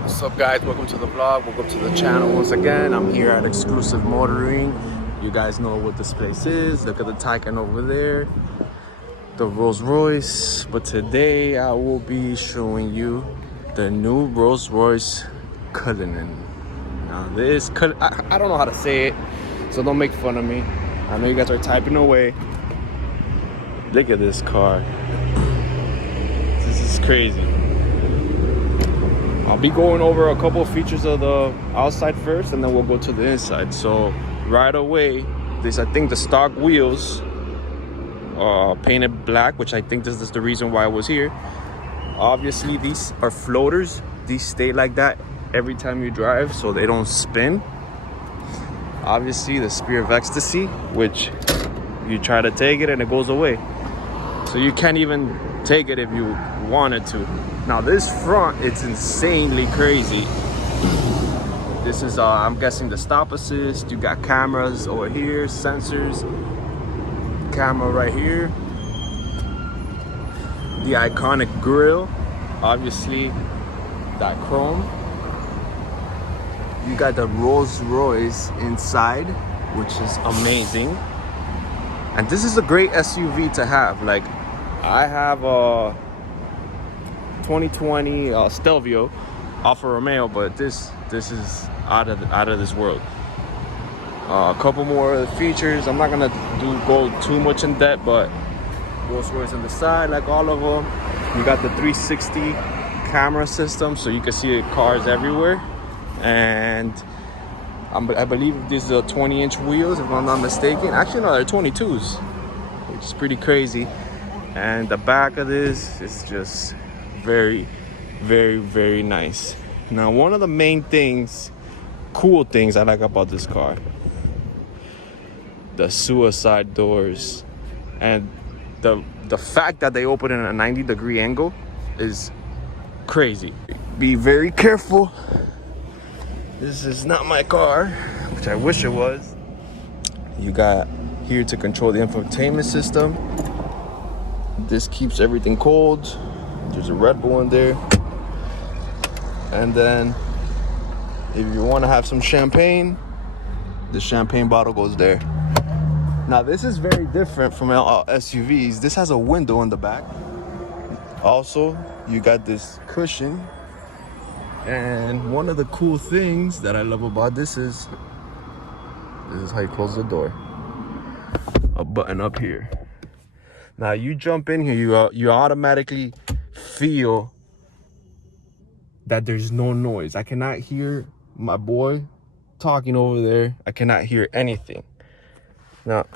What's up, guys? Welcome to the vlog. Welcome to the channel once again. I'm here at Exclusive Motoring. You guys know what this place is. Look at the Taycan over there, the Rolls Royce. But today I will be showing you the new Rolls Royce Cullinan. Now this, I don't know how to say it, so don't make fun of me. I know you guys are typing away. Look at this car. This is crazy. I'll be going over a couple of features of the outside first, and then we'll go to the inside. So right away, this, I think the stock wheels painted black, which I think this is the reason why I was here. Obviously, these are floaters. These stay like that every time you drive, so they don't spin. Obviously, the Spear of Ecstasy, which you try to take it and it goes away. So you can't even take it if you wanted to. Now this front, it's insanely crazy. This is, I'm guessing, the stop assist. You got cameras over here, sensors, camera right here. The iconic grille, obviously, that chrome. You got the Rolls Royce inside, which is amazing. And this is a great SUV to have. Like, I have a 2020 Stelvio Alfa Romeo, but this is out of this world. A couple more features. I'm not gonna go too much in depth, but Rolls Royce on the side, like all of them. You got the 360 camera system, so you can see the cars everywhere. And I believe these are 20-inch wheels, if I'm not mistaken. Actually, no, they're 22s, which is pretty crazy. And the back of this is just very, very, very nice. Now, one of the main things, cool things I like about this car, the suicide doors, and the fact that they open in a 90-degree angle is crazy. Be very careful. This is not my car, which I wish it was. You got here to control the infotainment system. This keeps everything cold. There's a Red Bull in there. And then if you want to have some champagne, the champagne bottle goes there. Now this is very different from SUVs. This has a window in the back. Also, you got this cushion. And one of the cool things that I love about this is how you close the door. A button up here. Now you jump in here, you automatically feel that there's no noise. I cannot hear my boy talking over there. I cannot hear anything. Now,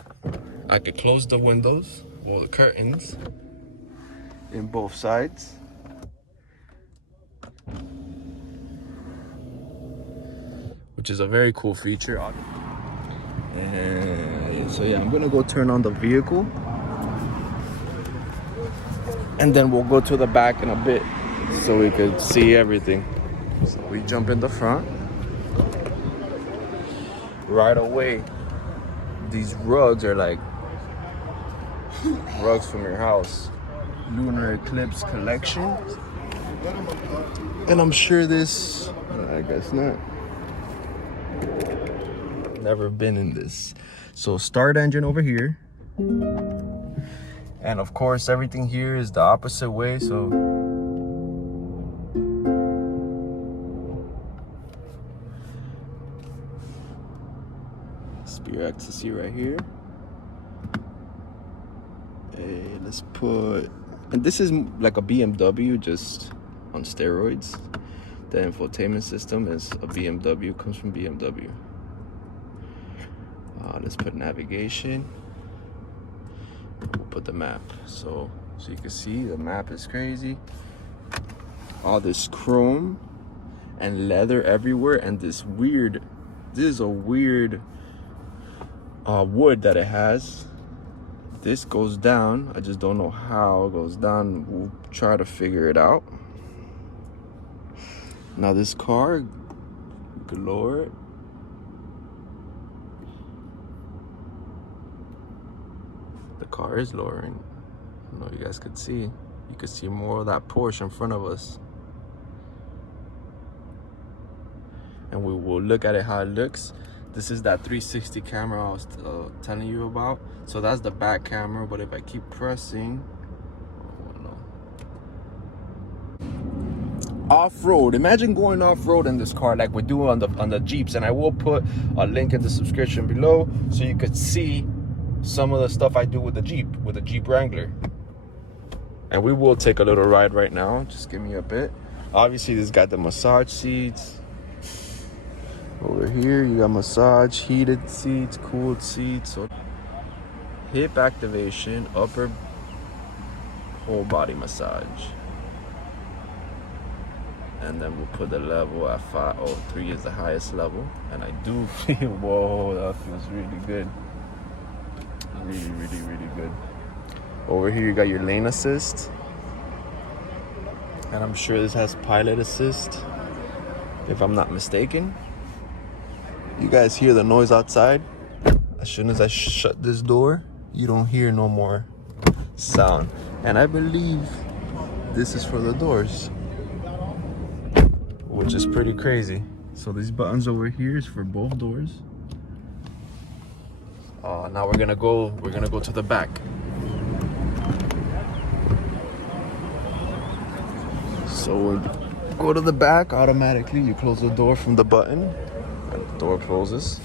I could close the windows or the curtains in both sides. Which is a very cool feature. And so yeah, I'm gonna go turn on the vehicle. And then we'll go to the back in a bit so we could see everything. So we jump in the front. Right away, these rugs are like rugs from your house. Lunar Eclipse collection. And I'm sure this, I guess not. Never been in this. So start engine over here. And of course, everything here is the opposite way, so Spear Ecstasy right here. Hey, let's put, and this is like a BMW just on steroids. The infotainment system is a BMW, comes from BMW. Let's put navigation. We'll put the map, so you can see the map is crazy. All this chrome and leather everywhere, and this is a weird wood that it has. This goes down. I just don't know how it goes down. We'll try to figure it out. Now this car, you can lower it. The car is lowering. I don't know if you guys could see. You can see more of that Porsche in front of us. And we will look at it how it looks. This is that 360 camera I was telling you about. So that's the back camera, but if I keep pressing, off-road, imagine going off-road in this car like we do on the Jeeps. And I will put a link in the description below so you could see some of the stuff I do with the Jeep Wrangler. And we will take a little ride right now. Just give me a bit. Obviously this got the massage seats. Over here you got massage, heated seats, cooled seats. So hip activation, upper whole body massage. And then we'll put the level at 503 is the highest level. And I do feel, whoa, that feels really good. Really, really, really good. Over here you got your lane assist. And I'm sure this has pilot assist, if I'm not mistaken. You guys hear the noise outside? As soon as I shut this door, you don't hear no more sound. And I believe this is for the doors, which is pretty crazy. So these buttons over here is for both doors. Now we're gonna go to the back. So we'll go to the back. Automatically you close the door from the button and the door closes.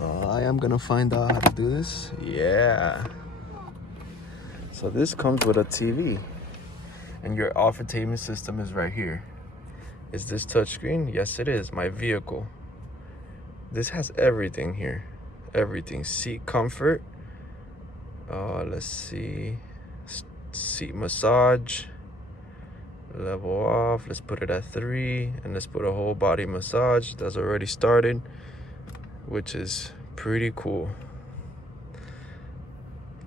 I am gonna find out how to do this. Yeah. So this comes with a TV. And your infotainment system is right here. Is this touchscreen? Yes, it is. My vehicle. This has everything here. Everything. Seat comfort. Let's see. Seat massage. Level off. Let's put it at 3. And let's put a whole body massage. That's already started, which is pretty cool.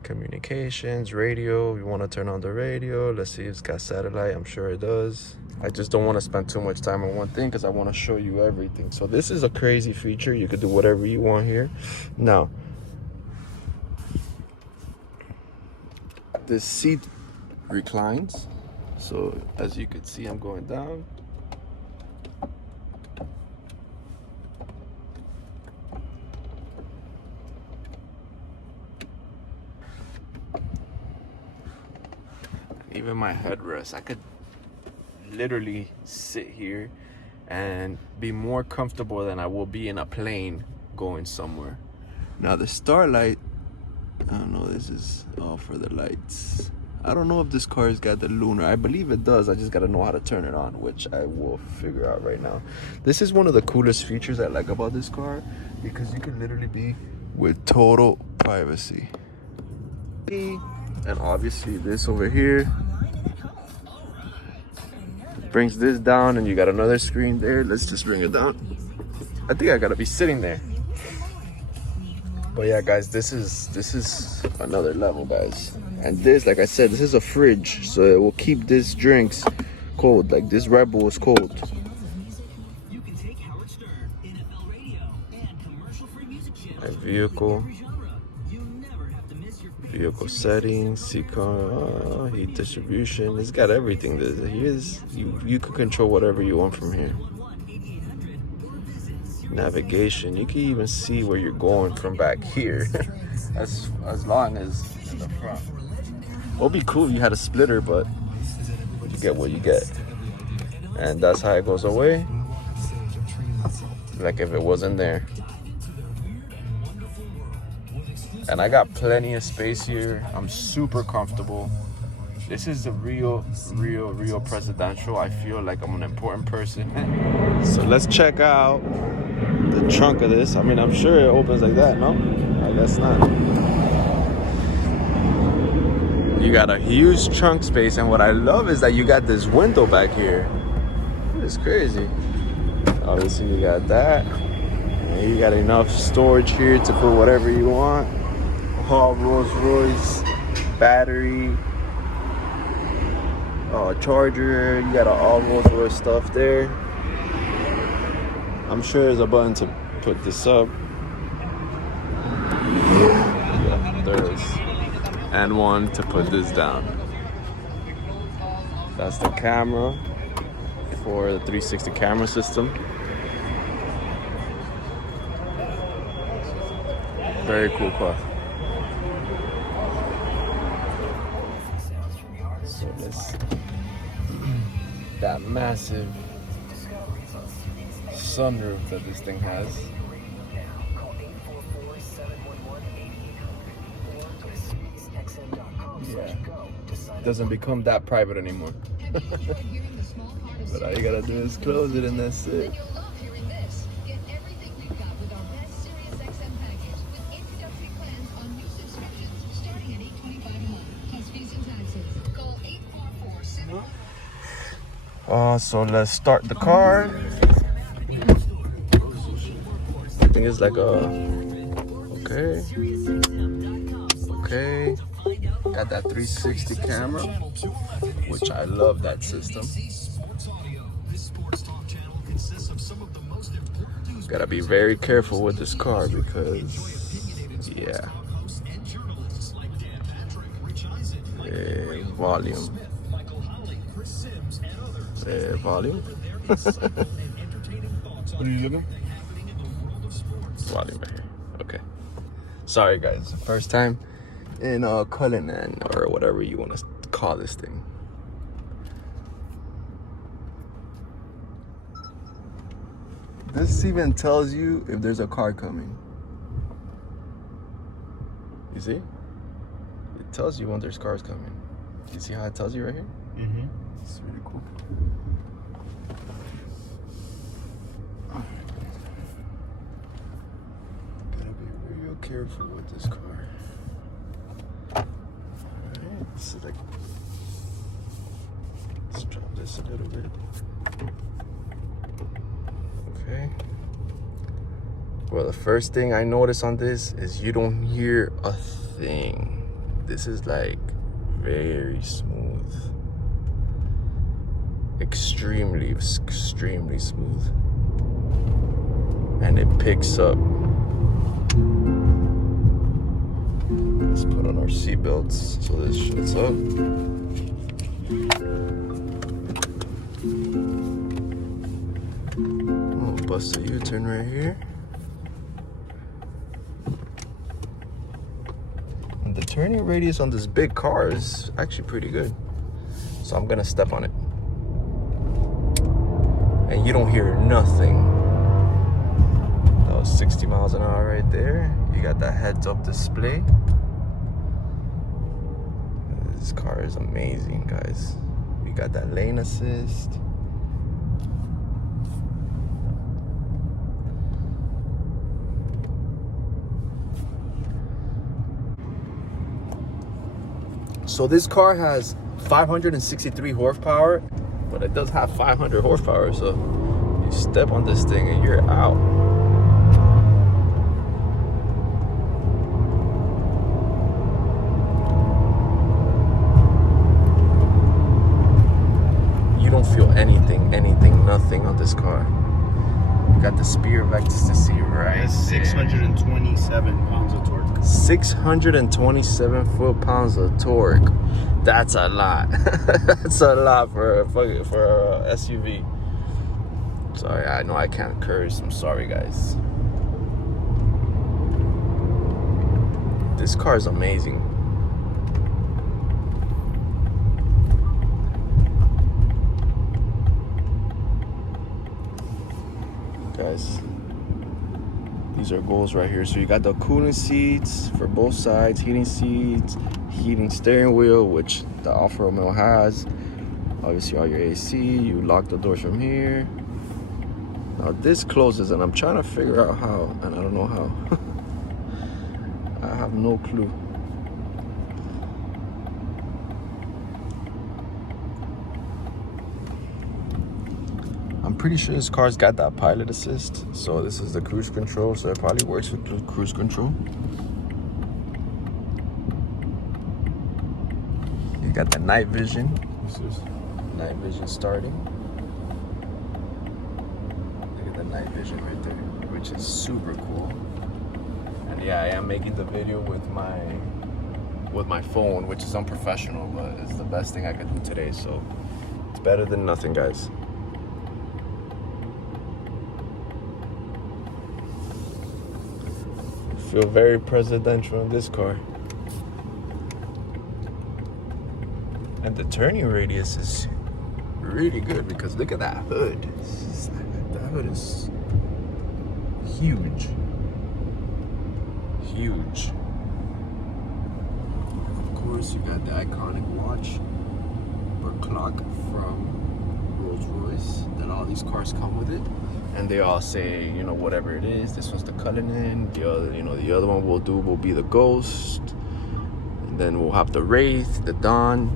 Communications, radio. You want to turn on the radio. Let's see if it's got satellite. I'm sure it does. I just don't want to spend too much time on one thing because I want to show you everything. So this is a crazy feature. You could do whatever you want here. Now, this seat reclines. So as you can see, I'm going down. Even my headrest, I could literally sit here and be more comfortable than I will be in a plane going somewhere. Now the starlight, I don't know, this is all for the lights. I don't know if this car has got the lunar. I believe it does. I just gotta know how to turn it on, which I will figure out right now. This is one of the coolest features I like about this car because you can literally be with total privacy. And obviously this over here brings this down, and you got another screen there. Let's just bring it down. I think I gotta be sitting there. But yeah, guys, this is another level, guys. And this, like I said, this is a fridge, so it will keep these drinks cold. Like this Red Bull is cold. My vehicle settings, heat distribution. It's got everything. Here's you can control whatever you want from here. Navigation. You can even see where you're going from back here, as long as in the front. It would be cool if you had a splitter, but you get what you get. And that's how it goes away. Like if it wasn't there. And I got plenty of space here. I'm super comfortable. This is the real presidential. I feel like I'm an important person. So let's check out the trunk of this. I mean, I'm sure it opens like that, no? I guess not. You got a huge trunk space, and what I love is that you got this window back here. It's crazy. Obviously, you got that. And you got enough storage here to put whatever you want. All Rolls Royce, battery, charger. You got all Rolls Royce stuff there. I'm sure there's a button to put this up. Yeah, there is. and one to put this down. That's the camera for the 360 camera system. Very cool car. So this, that massive sunroof that this thing has. Yeah, it doesn't become that private anymore. But all you gotta do is close it and that's it. So let's start the car. I think it's like a, okay. Got that 360 camera, which I love that system. Gotta be very careful with this car because, yeah. Volume. Volume. What are you looking? Volume right here. Okay. Sorry guys, first time in Cullinan or whatever you want to call this thing. This even tells you if there's a car coming. You see? It tells you when there's cars coming. You see how it tells you right here? Mm-hmm. It's really cool. Gotta be real careful with this car. Alright, so like, let's drop this a little bit. Okay. Well, the first thing I notice on this is you don't hear a thing. This is like very smooth. Extremely smooth. And it picks up. Let's put on our seatbelts so this shuts up. Oh, bust a U-turn right here. And the turning radius on this big car is actually pretty good. So I'm gonna step on it. And you don't hear nothing. That was 60 miles an hour right there. You got that heads-up display. This car is amazing, guys. You got that lane assist. So this car has 563 horsepower, but it does have 500 horsepower, so you step on this thing and you're out. You don't feel anything, nothing on this car. You got the speed of ecstasy right there. 627 pounds of torque. 627 foot-pounds of torque. That's a lot. That's a lot for a SUV. Sorry, I know I can't curse. I'm sorry, guys. This car is amazing. Guys, these are goals right here. So you got the cooling seats for both sides, heating seats, heating steering wheel, which the Alfa Romeo has. Obviously all your AC. You lock the doors from here. Now this closes and I'm trying to figure out how, and I don't know how. I have no clue. I'm pretty sure this car's got that pilot assist. So this is the cruise control, so it probably works with the cruise control. You got the night vision. This is night vision starting. Look at the night vision right there, which is super cool. And yeah, I am making the video with my with my phone, which is unprofessional, but it's the best thing I could do today. So it's better than nothing, guys. Feel very presidential in this car. And the turning radius is really good because look at that hood. That hood is huge. Huge. Of course, you got the iconic watch or clock from Rolls Royce that all these cars come with it. And they all say, you know, whatever it is. This one's the Cullinan. The other, you know, the other one will be the Ghost. And then we'll have the Wraith, the Dawn.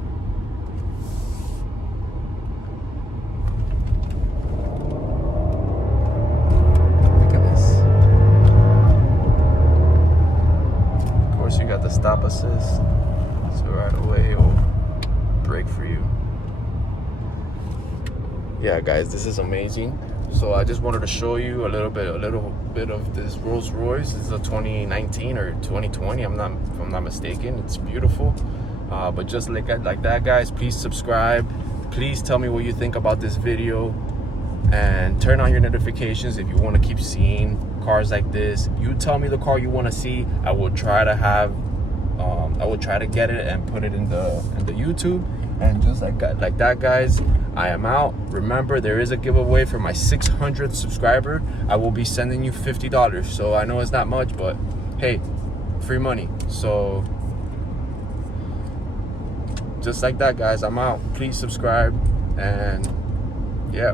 Look at this. Of course, you got the stop assist. So right away, it'll brake for you. Yeah, guys, this is amazing. So I just wanted to show you a little bit of this Rolls Royce. This is a 2019 or 2020. If I'm not mistaken. It's beautiful. But just like that, guys, please subscribe. Please tell me what you think about this video, and turn on your notifications if you want to keep seeing cars like this. You tell me the car you want to see. I will try to have. I will try to get it and put it in the YouTube. And just like that, guys, I am out. Remember, there is a giveaway for my 600th subscriber. I will be sending you $50. So I know it's not much, but hey, free money. So just like that, guys, I'm out. Please subscribe. And yeah.